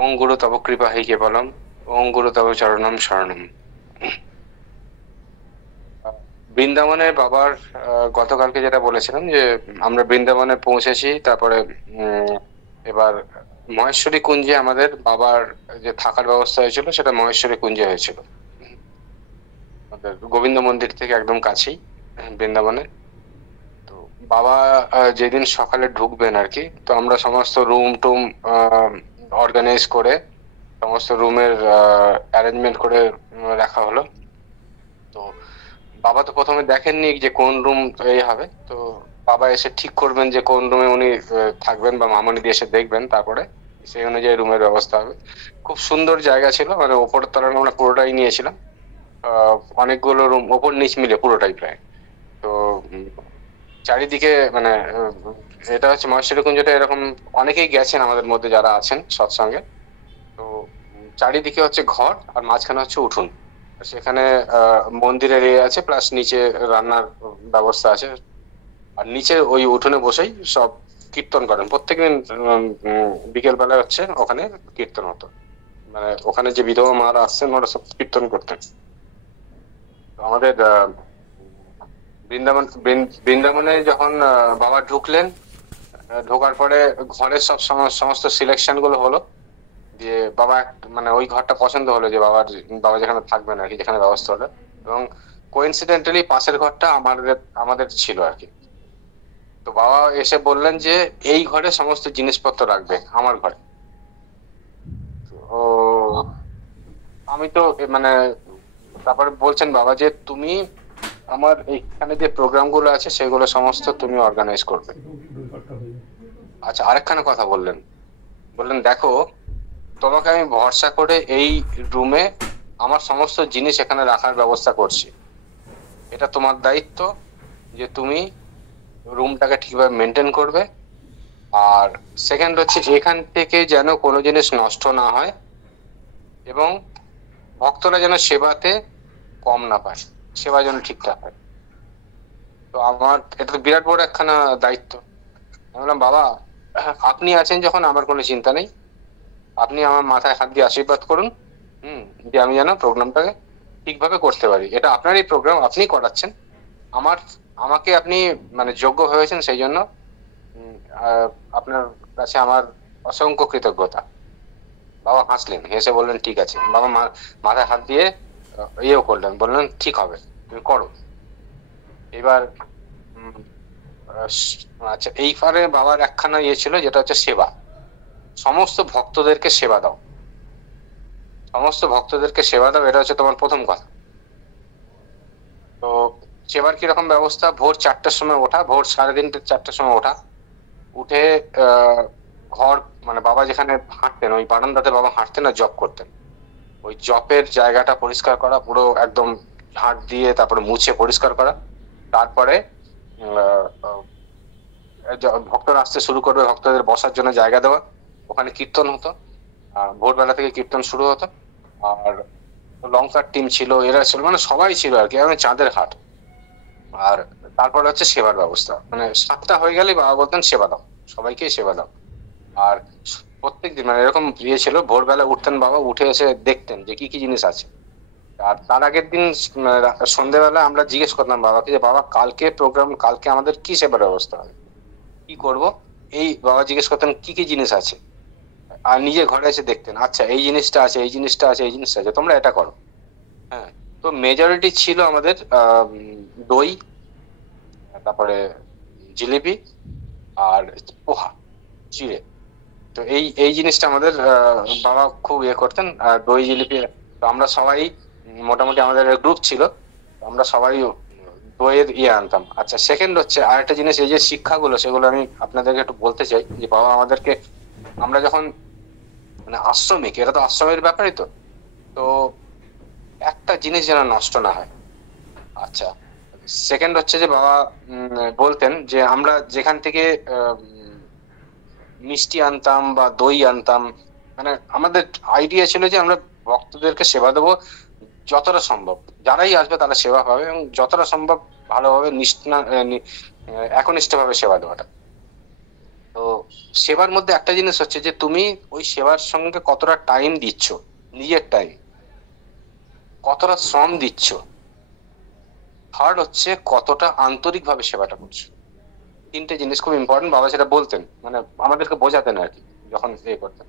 ওং গুরু তব কৃপা হি কেবলম, ওং গুরু তব চরণম শরণম। বৃন্দাবনে বাবার গতকালকে যেটা বলেছিলাম যে আমরা বৃন্দাবনে পৌঁছেছি, তারপরে এবার মহেশ্বরী কুঞ্জে আমাদের বাবার যে থাকার ব্যবস্থা হয়েছিল সেটা মহেশ্বরী কুঞ্জে হয়েছিল, আমাদের গোবিন্দ মন্দির থেকে একদম কাছেই বৃন্দাবনে। তো বাবা যেদিন সকালে ঢুকবেন আর কি, তো আমরা সমস্ত রুম টুম অর্গানাইজ করে সমস্ত রুমের অ্যারেঞ্জমেন্ট করে রাখা হলো। তো বাবা তো প্রথমে দেখেননি যে কোন রুম এই হবে, তো বাবা এসে ঠিক করবেন যে কোন রুমে উনি থাকবেন, বা মামনি দিয়ে এসে দেখবেন, তারপরে সেই অনুযায়ী রুমের ব্যবস্থা হবে। খুব সুন্দর জায়গা ছিল, মানে ওপরের তলায় আমরা পুরোটাই নিয়েছিলাম। অনেকগুলো রুম ওপর নিচ মিলে পুরোটাই প্রায়। তো চারিদিকে মানে এটা হচ্ছে মহেশ্বরী কুঞ্জটা এরকম, অনেকেই গেছেন আমাদের মধ্যে যারা আছেন সৎসঙ্গে। তো চারিদিকে হচ্ছে ঘর, আর মাঝখানে হচ্ছে উঠোন। সেখানে মন্দিরের ইয়ে আছে, প্লাস নিচে রান্নার ব্যবস্থা আছে। আর নিচে ওই উঠোনে বসেই সব কীর্তন করেন প্রত্যেকদিন। বিকেল বেলা হচ্ছে ওখানে কীর্তন হতো, মানে ওখানে যে বিধবা মারা আসছেন ওরা সব কীর্তন করতেন। তো আমাদের বৃন্দাবনে যখন বাবা ঢুকলেন, ঢোকার পরে ঘরের সব সমস্ত সিলেকশন গুলো হলো। দিয়ে বাবা মানে ওই ঘরটা পছন্দ হলো, যে বাবা যেখানে থাকবেন আর কি, যেখানে ব্যবস্থা হলো। এবং কোইন্সিডেন্টালি পাশের ঘরটা আমাদের আমাদের ছিল আর কি। তো বাবা এসে বললেন যে এই ঘরে সমস্ত জিনিসপত্র রাখবে, আমার ঘরে। তো আমি তো মানে তারপরে বলছেন বাবা যে তুমি আমার এইখানে যে প্রোগ্রাম গুলো আছে সেগুলো সমস্ত তুমি অর্গানাইজ করবে। আচ্ছা, আরেকখানা কথা বললেন, বললেন দেখো, তোমাকে আমি ভরসা করে এই রুমে আমার সমস্ত জিনিস এখানে রাখার ব্যবস্থা করছি। এটা তোমার দায়িত্ব যে তুমি রুমটাকে ঠিকভাবে মেনটেন করবে। আর সেকেন্ড হচ্ছে এখান থেকে যেন কোনো জিনিস নষ্ট না হয়, এবং ভক্তরা যেন সেবাতে কম না পায়, সেবা যেন ঠিকঠাক হয়। তো আমার এটা তো বিরাট বড় একখানা দায়িত্ব। আমি বললাম বাবা, আপনি আছেন যখন আমার কোনো চিন্তা নেই, আপনি আমার মাথায় হাত দিয়ে আশীর্বাদ করুন। যে আমি যেন প্রোগ্রামটাকে ঠিকভাবে করতে পারি। এটা আপনারই প্রোগ্রাম, আপনি করাচ্ছেন। আমার আমাকে আপনি মানে যোগ্য হয়েছেন, সেই জন্য আহ, আপনার কাছে আমার অসংখ্য কৃতজ্ঞতা। বাবা হাসলেন, হেসে বললেন ঠিক আছে। বাবা মাথায় হাত দিয়ে ইয়েও করলেন, বললেন ঠিক হবে, তুমি করো। এবার উম, আচ্ছা, এইবারে বাবার একখানা ইয়ে ছিল, যেটা হচ্ছে সেবা। সমস্ত ভক্তদেরকে সেবা দাও, সমস্ত ভক্তদেরকে সেবা দাও, এটা হচ্ছে তোমার প্রথম কথা। তো সেবার কিরকম ব্যবস্থা, ভোর 4টার সময় ওঠা, ভোর 3:30 4টার সময় ওঠা, উঠে আহ ঘর মানে বাবা যেখানে হাঁটতেন ওই বারান্দাতে বাবা হাঁটতেন আর জব করতেন। ওই জবের জায়গাটা পরিষ্কার করা, পুরো একদম ঝাঁট দিয়ে তারপরে মুছে পরিষ্কার করা। তারপরে আহ, আহ, ভক্তরা আসতে শুরু করবে, ভক্তদের বসার জন্য জায়গা দেওয়া। ওখানে কীর্তন হতো, ভোরবেলা থেকে কীর্তন শুরু হতো। আর লঙ্কার টিম ছিল, এরা ছিল, মানে সবাই ছিল আর কি, মানে চাঁদের হাট। আর তারপরে হচ্ছে সেবার ব্যবস্থা, মানে 7টা হয়ে গেলে বাবা বলতেন সেবা দাও, সবাইকে সেবা দাও। আর প্রত্যেকদিন মানে এরকম ইয়ে ছিল, ভোরবেলা উঠতেন বাবা, উঠে এসে দেখতেন যে কি কি জিনিস আছে। আর তার আগের দিন সন্ধ্যেবেলা আমরা জিজ্ঞেস করতাম বাবাকে যে বাবা কালকে প্রোগ্রাম, কালকে আমাদের কি সেবার ব্যবস্থা হবে, কি করব। এই বাবা জিজ্ঞেস করতেন কি কি জিনিস আছে, আর নিজে ঘরে এসে দেখতেন, আচ্ছা এই জিনিসটা আছে, এই জিনিসটা আছে, এই জিনিসটা আছে, তোমরা এটা করো। হ্যাঁ। তো মেজরিটি ছিল আমাদের দই, তারপরে জিলিপি, আর পোহা, চিড়ে। তো এই এই জিনিসটা আমাদের বাবা খুব ইয়ে করতেন, আর দই জিলিপি। তো আমরা সবাই মোটামুটি আমাদের গ্রুপ ছিল, তো আমরা সবাই দইয়ের ইয়ে আনতাম। আচ্ছা, সেকেন্ড হচ্ছে আরেকটা জিনিস, এই যে শিক্ষাগুলো সেগুলো আমি আপনাদেরকে একটু বলতে চাই। যে বাবা আমাদেরকে, আমরা যখন মানে আশ্রমিক, এটা তো আশ্রমের ব্যাপারই তো। তো একটা জিনিস যেন নষ্ট না হয়। আচ্ছা, সেকেন্ড হচ্ছে যে বাবা বলতেন যে আমরা যেখান থেকে মিষ্টি আনতাম বা দই আনতাম, মানে আমাদের আইডিয়া ছিল যে আমরা ভক্তদেরকে সেবা দেবো যতটা সম্ভব, যারাই আসবে তারা সেবা পাবে, এবং যতটা সম্ভব ভালোভাবে একনিষ্ঠ ভাবে সেবা দেওয়াটা। তো সেবার মধ্যে একটা জিনিস হচ্ছে যে তুমি ওই সেবার সঙ্গে কতটা টাইম দিচ্ছ, নিজের টাইম, কতটা শ্রম দিচ্ছ। থার্ড হচ্ছে কতটা আন্তরিক ভাবে সেবাটা করছো। তিনটে জিনিস খুব ইম্পর্টেন্ট, বাবা সেটা বলতেন, মানে আমাদেরকে বোঝাতেন আর কি যখন ইয়ে করতেন।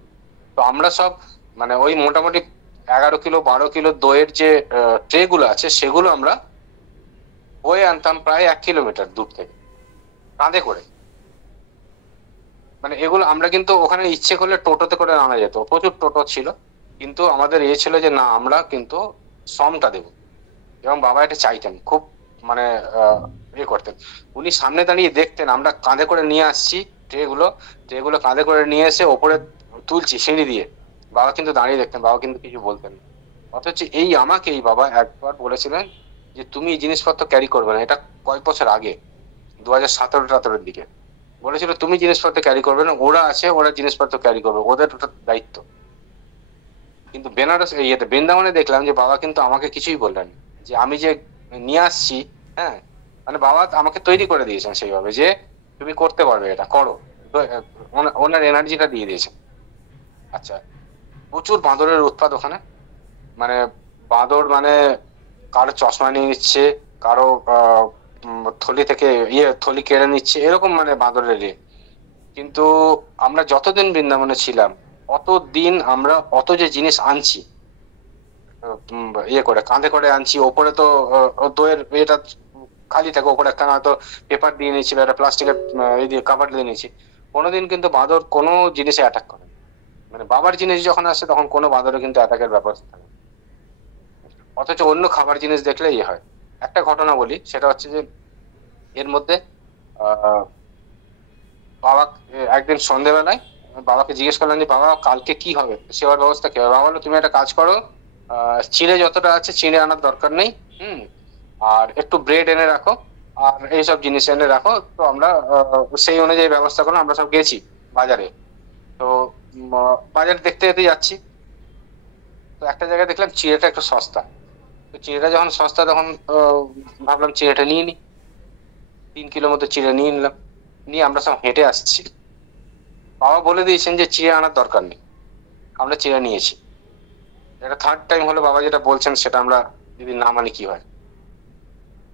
তো আমরা সব মানে ওই মোটামুটি 11 কিলো 12 কিলো দইয়ের যে ট্রে গুলো আছে সেগুলো আমরা বয়ে আনতাম প্রায় 1 কিলোমিটার দূর থেকে, কাঁধে করে। মানে এগুলো আমরা কিন্তু ওখানে ইচ্ছে করলে টোটোতে করে আনা যেত, প্রচুর টোটো ছিল, কিন্তু আমাদের ছিল যে না, আমরা কিন্তু শ্রমটা দেবো। এবং বাবা এটা চাইতেন খুব, মানে ইয়ে করতেন। উনি সামনে দাঁড়িয়ে দেখতেন আমরা কাঁধে করে নিয়ে আসছি ট্রেগুলো কাঁধে করে নিয়ে এসে ওপরে তুলছি সিঁড়ি দিয়ে। বাবা কিন্তু দাঁড়িয়ে দেখতেন, বাবা কিন্তু কিছু বলতেন না। অথচ আমাকেই বাবা একবার বলেছিলেন যে তুমি এই জিনিসপত্র ক্যারি করবে না। এটা কয়েক বছর আগে, 2017-18 দিকে বলেছিল তুমি জিনিসপত্র ক্যারি করবে না, ওরা আছে, ওরা জিনিসপত্র ক্যারি করবে, ওদের ওটা দায়িত্ব। কিন্তু বেনারস ইয়েতে বৃন্দাবনে দেখলাম যে বাবা কিন্তু আমাকে কিছুই বললেন না। যে আমি যে নিয়ে আসছি, হ্যাঁ, মানে বাবা আমাকে তৈরি করে দিয়েছেন সেইভাবে যে তুমি করতে পারবে, এটা করো। তো, ওনার এনার্জিটা দিয়ে দিয়েছেন। আচ্ছা, প্রচুর বাঁদরের উৎপাত ওখানে। মানে বাঁদর মানে কারো চশমা নিয়ে নিচ্ছে, কারো থলি থেকে থলি কেড়ে নিচ্ছে, এরকম মানে বাঁদরের ইয়ে। কিন্তু আমরা যতদিন বৃন্দাবনে ছিলাম অতদিন আমরা অত যে জিনিস আনছি, ইয়ে করে কাঁধে করে আনছি, ওপরে তো দইয়ের এটা খালি থাকে, ওপরে একটা হয়তো পেপার দিয়ে নিয়েছি বা একটা প্লাস্টিকের এই দিয়ে কাভার দিয়ে নিয়েছি। কোনোদিন কিন্তু বাঁদর কোনো জিনিসে অ্যাটাক করে না। মানে বাবার জিনিস যখন আসে তখন কোনো বাঁদরে কিন্তু অ্যাটাকের ব্যাপার থাকে না। অথচ অন্য খাবার জিনিস দেখলে ইয়ে হয়। একটা ঘটনা বলি, সেটা হচ্ছে যে এর মধ্যে আহ বাবা একদিন সন্ধ্যেবেলায় বাবাকে জিজ্ঞেস করলেন যে বাবা কালকে কি হবে, সেবার ব্যবস্থা কি হবে। বাবা বললো তুমি একটা কাজ করো, চিড়ে যতটা আছে চিড়ে আনার দরকার নেই, হুম, আর একটু ব্রেড এনে রাখো, আর এইসব জিনিস এনে রাখো। তো আমরা সেই অনুযায়ী ব্যবস্থা করলাম। আমরা সব গেছি বাজারে। তো বাজার দেখতে যেতে যাচ্ছি, তো একটা জায়গায় দেখলাম চিড়েটা একটু সস্তা। তো চিড়েটা যখন সস্তা তখন ভাবলাম চিড়েটা নিয়ে নি। 3 কিলো মতো চিড়ে নিয়ে নিলাম, নিয়ে আমরা সব হেঁটে আসছি। বাবা বলে দিয়েছেন যে চিড়ে আনার দরকার নেই, আমরা চিড়ে নিয়েছি। এটা থার্ড টাইম হলো বাবা যেটা বলছেন সেটা আমরা যদি না মানি কি হয়।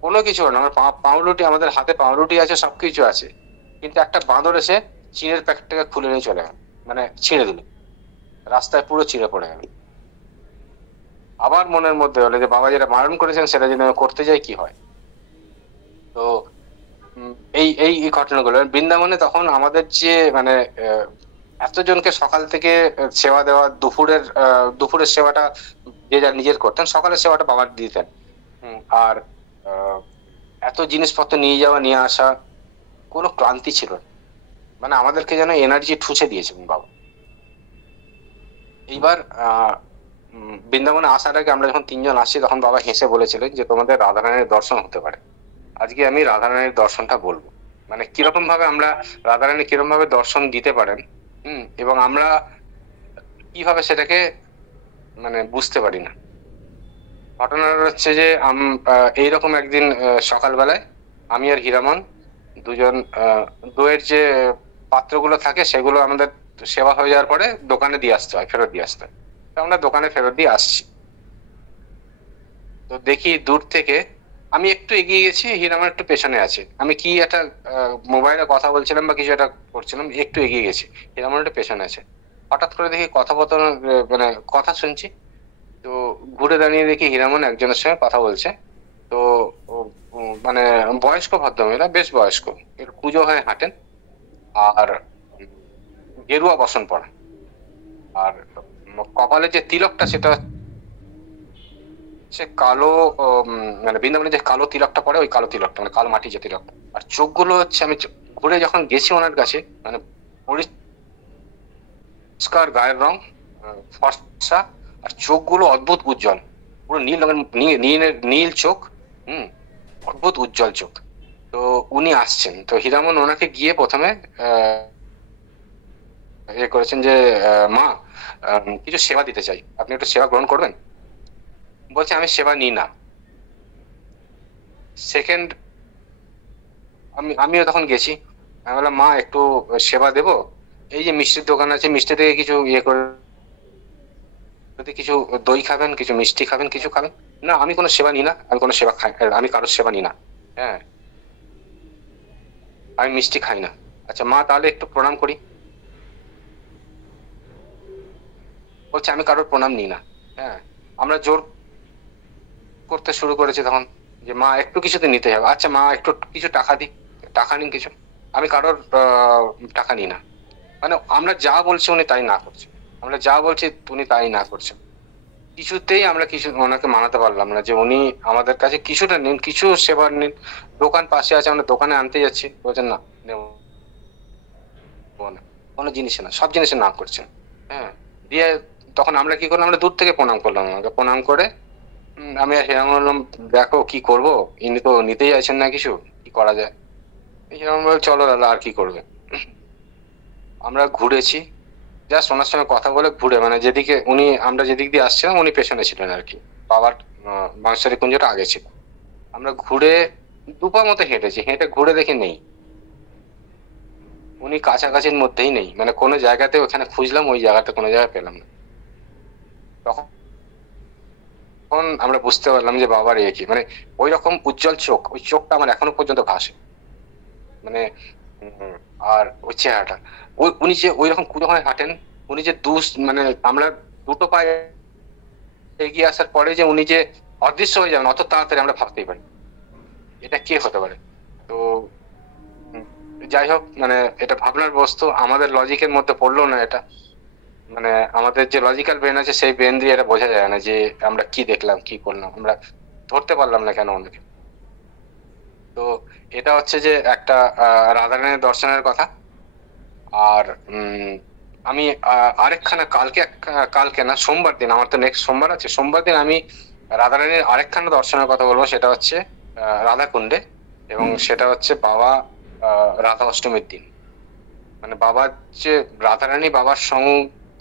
কোনো কিছু হয় না, আমার পাউরুটি, আমাদের হাতে পাউরুটি আছে, সবকিছু আছে, কিন্তু একটা বাঁদর এসে চিড়ের প্যাকেটটাকে খুলে নিয়ে চলে গেল, মানে ছিঁড়ে দিল, রাস্তায় পুরো চিড়ে পড়ে গেল। আবার মনের মধ্যে হলো যে বাবা যেটা বারণ করেছেন সেটা যদি আমি করতে যাই কি হয়। তো এই এই এই ঘটনাগুলো বৃন্দাবনে তখন আমাদের যে মানে এতজনকে সকাল থেকে সেবা দেওয়া, দুপুরের সেবাটা যে যা নিজের করতেন, সকালের সেবাটা বাবা দিতেন। আর আহ, এত জিনিসপত্র নিয়ে যাওয়া নিয়ে আসা, কোনো ক্লান্তি ছিল না। মানে আমাদেরকে যেন এনার্জি ঠুসে দিয়েছেন বাবা। এইবার বৃন্দাবনে আসার আগে আমরা যখন 3জন আসছি তখন বাবা হেসে বলেছিলেন যে তোমাদের রাধারানীর দর্শন হতে পারে। আজকে আমি রাধারানীর দর্শনটা বলবো, মানে কিরকম ভাবে আমরা রাধারানী কিরকম ভাবে দর্শন দিতে পারেন, এবং আমরা কিভাবে সেটাকে মানে বুঝতে পারি না। ঘটনাটা হচ্ছে যে এইরকম একদিন সকালবেলায় আমি আর হীরামন দুজন দইয়ের যে পাত্রগুলো থাকে সেগুলো আমাদের সেবা হয়ে যাওয়ার পরে দোকানে দিয়ে আসতে হয়, ফেরত দিয়ে আসতে হয়। তো আমরা দোকানে ফেরত দিয়ে আসছি। তো দেখি দূর থেকে, আমি একটু এগিয়ে গেছি, হীরামন একটু পেছনে আছে, আমি কি একটা মোবাইলে কথা বলছিলাম বা কিছু একটা করছিলাম, একটু এগিয়ে গেছি, হীরামন একটু পেছনে আছে। হঠাৎ করে দেখি কথোপকথন, মানে কথা শুনছি। তো ঘুরে দাঁড়িয়ে দেখি হীরামন একজনের সঙ্গে কথা বলছে। তো মানে বয়স্ক ভদ্রমহিলা, বেশ বয়স্ক, একটু কুঁজো হয়ে হাঁটেন, আর গেরুয়া বসন পরা, আর কপালে যে তিলকটা সেটা সে কালো, মানে বৃন্দাবনে যে কালো তিলকটা পরে ওই কালো তিলকটা, মানে কালো মাটি যে তিলকটা। আর চোখগুলো হচ্ছে, আমি ঘুরে যখন গেছি ওনার কাছে, মানে পরিষ্কার গায়ের রং, ফর্সা, আর চোখগুলো অদ্ভুত উজ্জ্বল, পুরো নীল রঙের, নীল চোখ, হুম, অদ্ভুত উজ্জ্বল চোখ। তো উনি আসছেন, তো হীরামন ওনাকে গিয়ে প্রথমে ইয়ে করেছেন যে মা, কিছু সেবা দিতে চাই, আপনি একটু সেবা গ্রহণ করবেন। বলছে আমি সেবা নিই না। সেকেন্ড, আমিও তখন গেছি, আমি বললাম মা একটু সেবা দেবো, এই যে মিষ্টির দোকান আছে, মিষ্টি থেকে কিছু ইয়ে করে, যদি কিছু দই খাবেন, কিছু মিষ্টি খাবেন, কিছু খাবেন। না আমি কোনো সেবা নিই না, আমি কোনো সেবা খাই, আমি কারোর সেবা নিই না। হ্যাঁ, আমি মিষ্টি খাই না। আচ্ছা মা তাহলে একটু প্রণাম করি। বলছে আমি কারোর প্রণাম নিই না। হ্যাঁ, আমরা জোর করতে শুরু করেছি তখন, যে মা একটু কিছুতে নিতে হবে। আচ্ছা মা একটু কিছু টাকা দিই, টাকা নিন কিছু। আমি কারোর টাকা নিই না। মানে আমরা যা বলছি উনি তাই না করছে, আমরা যা বলছি উনি তাই না করছেন। কিছুতেই আমরা কিছু ওনাকে মানাতে পারলাম না যে উনি আমাদের কাছে কিছুটা নিন, কিছু সেবার নিন। দোকান পাশে আছে, আমরা দোকানে আনতে যাচ্ছি, বলছেন না নেবো না, কোনো জিনিসে না, সব জিনিসে না করছেন। হ্যাঁ, দিয়ে তখন আমরা কি করলাম, আমরা দূর থেকে প্রণাম করলাম, আমাকে প্রণাম করে আমি হিরাম বললাম দেখো কি করব, ইনি তো নিতেই চাইছেন না কিছু, কি করা যায়। হিরাম বল চলো দাদা আর কি করবে। আমরা ঘুরেছি, জাস্ট ওনার সঙ্গে কথা বলে ঘুরে, মানে যেদিকে উনি, আমরা যেদিক দিয়ে আসছিলাম উনি পেছনে ছিলেন আর কি, বাবার বাঁশবাড়ি কুঞ্জটা আগে ছিল। আমরা ঘুরে দুপা মতো হেঁটেছি, হেঁটে ঘুরে দেখি নেই, উনি কাছাকাছির মধ্যেই নেই, মানে কোনো জায়গাতে ওখানে খুঁজলাম, ওই জায়গাতে কোনো জায়গায় পেলাম না। তখন আমরা বুঝতে পারলাম যে বাবার এ কি, মানে ওই রকম উজ্জ্বল চোখ, ওই চোখটা আমার এখনো পর্যন্ত ভাসে। মানে উম, আর ওই চেহারাটা, ওই উনি যে ওই রকম যখন হাঁটেন, উনি যে মানে আমরা দুটো পায়ে এগিয়ে আসার পরে যে উনি যে অদৃশ্য হয়ে যাবেন অত তাড়াতাড়ি, আমরা ভাবতেই পারি এটা কে হতে পারে। তো উম, যাই হোক, মানে এটা ভাবনার বস্তু, আমাদের লজিকের মধ্যে পড়লো না এটা। মানে আমাদের যে লজিক্যাল ব্রেন আছে সেই ব্রেন দিয়ে এটা বোঝা যায় না যে আমরা কি দেখলাম কি করলাম, আমরা ধরতে পারলাম না কেন ওনাকে। তো এটা হচ্ছে যে একটা রাধারানীর দর্শনের কথা। আর আমি আরেকখানা কালকে কালকে না, সোমবার দিন, আমার তো নেক্সট সোমবার আছে, সোমবার দিন আমি রাধারানীর আরেকখানা দর্শনের কথা বলবো। সেটা হচ্ছে রাধাকুণ্ডে, এবং সেটা হচ্ছে বাবা রাধা অষ্টমীর দিন। মানে বাবার যে রাধারানী, বাবার সঙ্গ,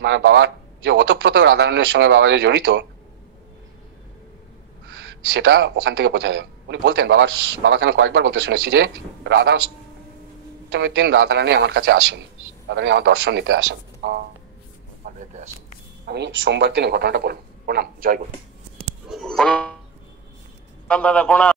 মানে বাবার যে ওতপ্রোত রাধারানীর সঙ্গে বাবা যে জড়িত, সেটা ওখান থেকে বোঝা যায়। উনি বলতেন, বাবাকে আমি কয়েকবার বলতে শুনেছি যে রাধা অষ্টমীর দিন রাধারানী আমার কাছে আসেন, রাধারানী আমার দর্শন নিতে আসেন, আমার নিতে আসেন। আমি সোমবার দিন এই ঘটনাটা বলবো। প্রণাম, জয় গুরু। প্রণাম দাদা, প্রণাম।